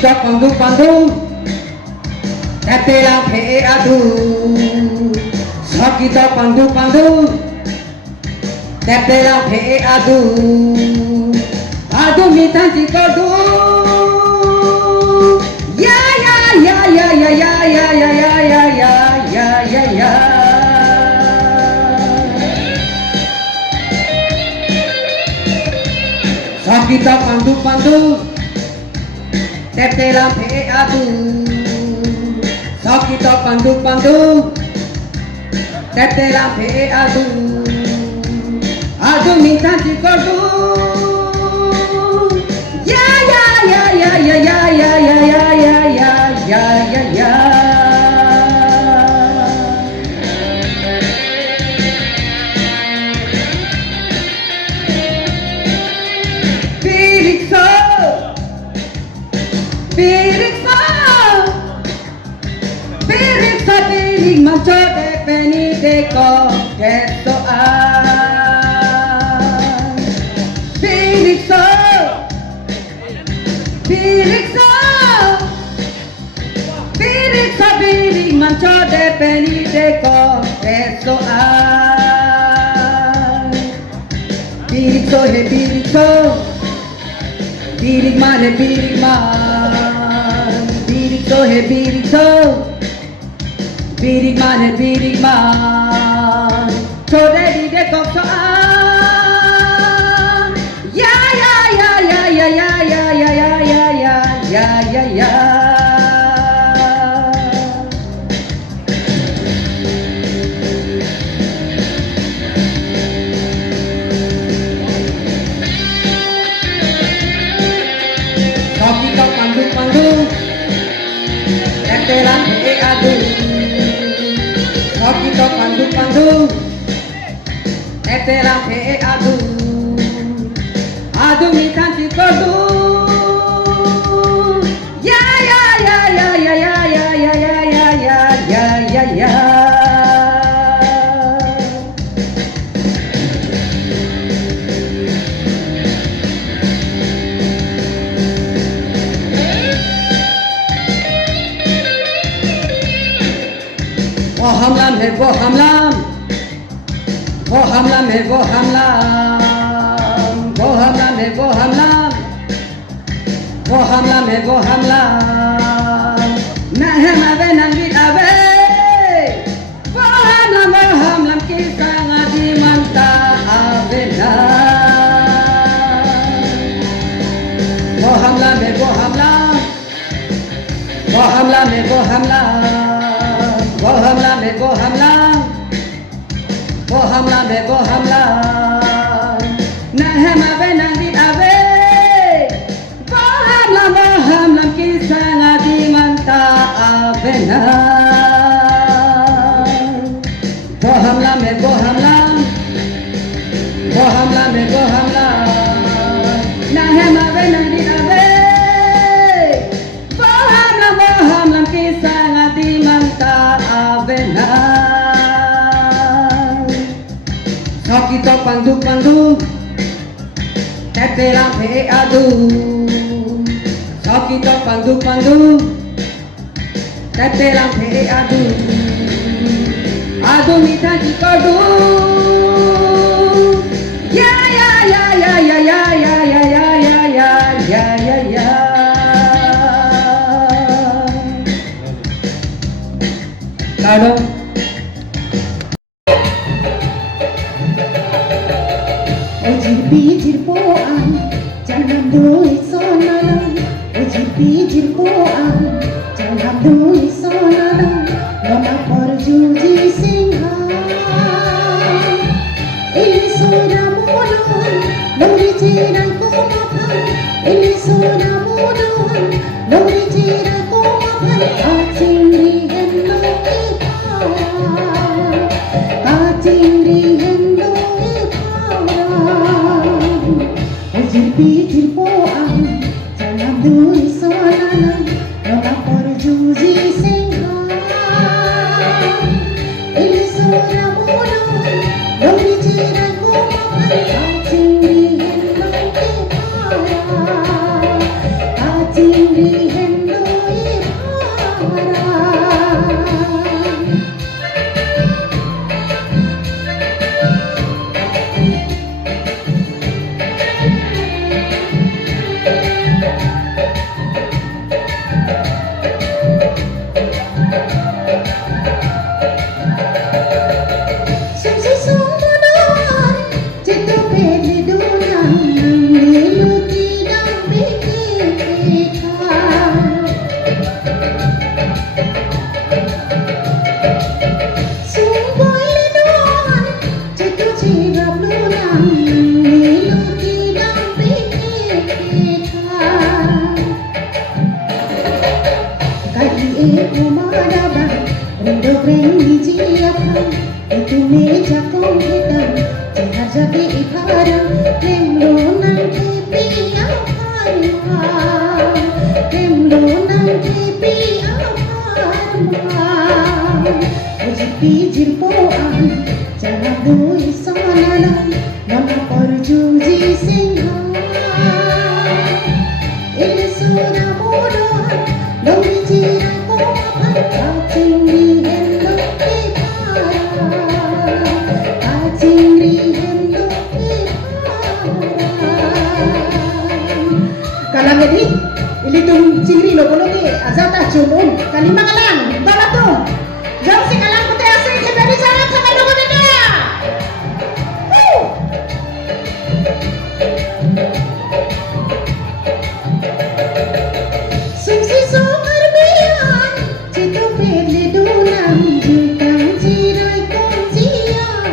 kita pandu-pandu Tetelang he adu kita pandu-pandu Tetelang he adu Adu mitanti kadu Ya ya ya ya ya ya ya ya ya ya ya ya ya ya Kita pandu-pandu Tetelang he adu kita pandu-pandu Tetelang he adu Adu minta dikordu Ya ya ya ya ya ya ya ya ya ya ya ya ya ya Piring manco de peni de ko keto an Pirikso piring manco de peni de ko keto an Pirikso he pirikso piring man he piring man Pirikso he pirikso Piring man Chode di de kok soan Ya ya ya ya ya ya ya ya ya ya ya ya ya ya Kopi kok pandu-pandu Tetelang he adu kita pandu-pandu Tetelang he adu Adu mitanti kodu Ya ya ya ya ya ya ya ya ya ya ya ya ya ya Wo hamlam he wo hamlam Wo hamlam he wo hamlam Wo hamlam he wo hamlam Wo hamlam he wo hamlam Nahem ave nangit ave Wo hamlam kisah ngadi manta ave na Wo hamlam he wo hamlam Wo hamlam he wo hamlam Wo hamlam he wo hamlam Wo hamlam he wo hamlam Nahem ave nangit ave Wo hamlam kisah ngadi manta ave na Wo hamlam he wo hamlam Wo hamlam he wo hamlam Nahem ave nangit ave Wo hamlam kisah ngadi manta ave na kita pandu-pandu Tetelang he adu kita pandu-pandu Tetelang he adu Adu minta dikordu Ya ya ya ya ya ya ya ya ya ya ya ya ya ya Kado Bijir poan jangan doi sonanam bijir poan jangan doi sonanam lama perjuji singha ini sudah mudah lori jiran ko mapan ini sudah mudah lori jiran ko mapan acing rihendo acing rihendo Bijir poan jangan doi sonanam lama perjuji singha ini sudah mudah lori jiran ko mapan acing rihendo acing rihendo Remlo ng pipi ang harma Remlo ng pipi ang harma Pijir po ang janadoy sa nalang Mga parjuji singha Ilisuna mo doon Lori jiran ko Kacing rihen loki para Kacing rihen loki para Kalangit ilitong cingri lo bolote azata chumum kalima kalang balato jauh si kalang putih asing seberi sarap sama dulu dia sumsi sumar bian citu pedli dulang jutang cirai konsian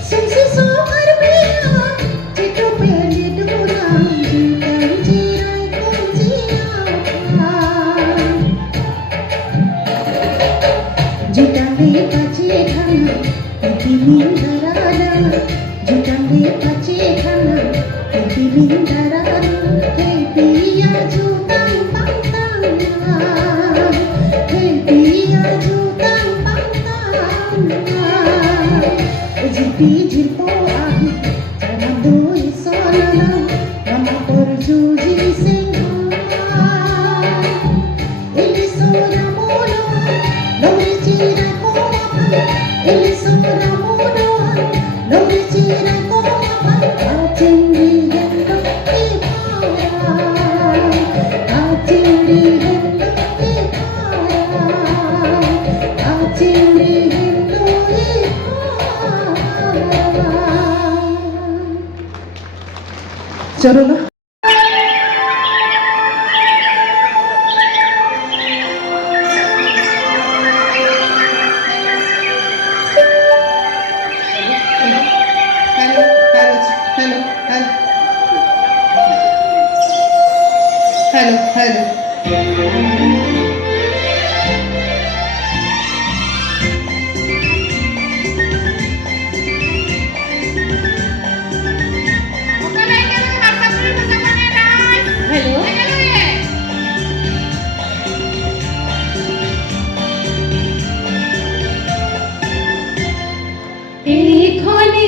sumsi sumar bian citu pedli dulang jutang cirai konsian jutang di pace khana pipimin darada jutang di pace khana pipimin darada hey piya jutang pantang hey piya jutang pantang pijir po ang janadoy sa nalang Mga parjuji singha Ilisuna mo doon Lori jiran ko mapan Ilisuna mo doon Lori jiran ko mapan Kacing rihen loki para Kacing rihen loki para Kacing rihen loki para Charo na hello এই ক্ষণে